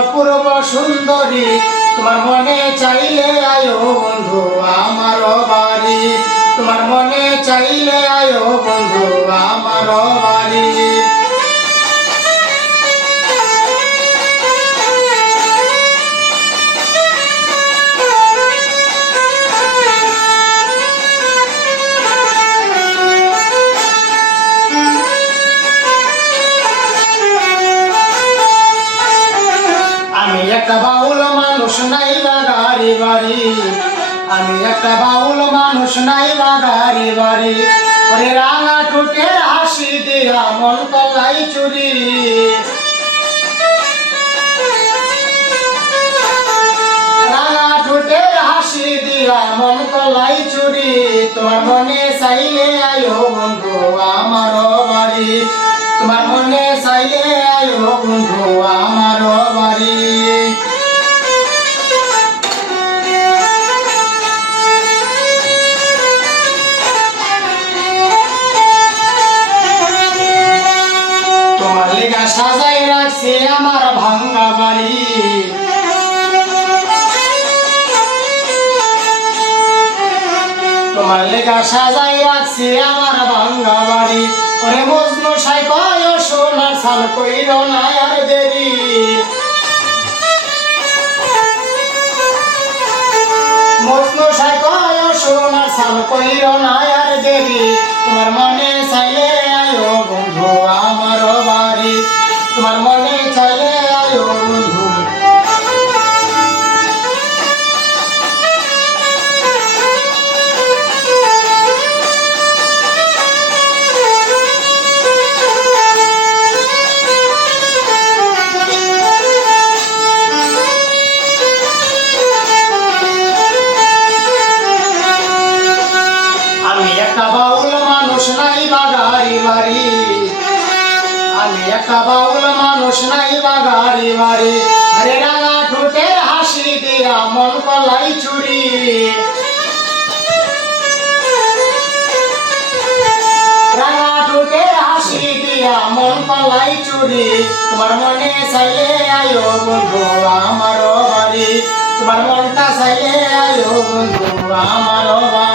অপূর্ব সুন্দরী, তোমার মনে চাইলে আয়ো বন্ধু আমার বাড়ি, তোমার মনে চাইলে আয়ো বন্ধু আমার বাড়ি। আমি একটা বাউল মানুষ নাই বা গাড়ি বাড়ি, আমি একটা বাউল মানুষ নাই বা গাড়ি বাড়ি, ওরে রাঙা ঠোঁটে হাসি দিয়া মন কলাই চুরি, রাঙা ঠোঁটে হাসি দিয়া মন কলাই চুরি, তোমার মনে চাইলে আয়ো বন্ধু আমার বাড়ি, তোমার মনে চাইলে আয়ো বন্ধু আমার বাড়ি। তোমার লেগা সাজাই রাখছি আমার ভাঙ্গা বাড়ি, তোমার লেগা সাজাই রাখছি আমার ভাঙ্গা বাড়ি, ওরে মজনু সাই কয় সোনার সাল কইর না আর দেরি, মজনু সাই কয় সোনার সাল কইর না আর দেরি, তোমার মনে চাইলে আয়ো বন্ধু আমার বাড়ি, তোমার মনে চাইলে আয়ো বন্ধু। আমি একটা বাউল মানুষ নাই বা গাড়ি বাড়ি, আমি একটা বাউল মানুষ নাই বা গাড়ি বাড়ি, আরে রাঙা ঠোঁটের হাসি দিয়া মন কলাই চুরি, রাঙা ঠোঁটের হাসি দিয়া মন কলাই চুরি, তোমার মনে চাইলে আয়ো বন্ধু আমার বাড়ি, তোমার মনটা চাইলে আয়ো বন্ধু আমার বাড়ি।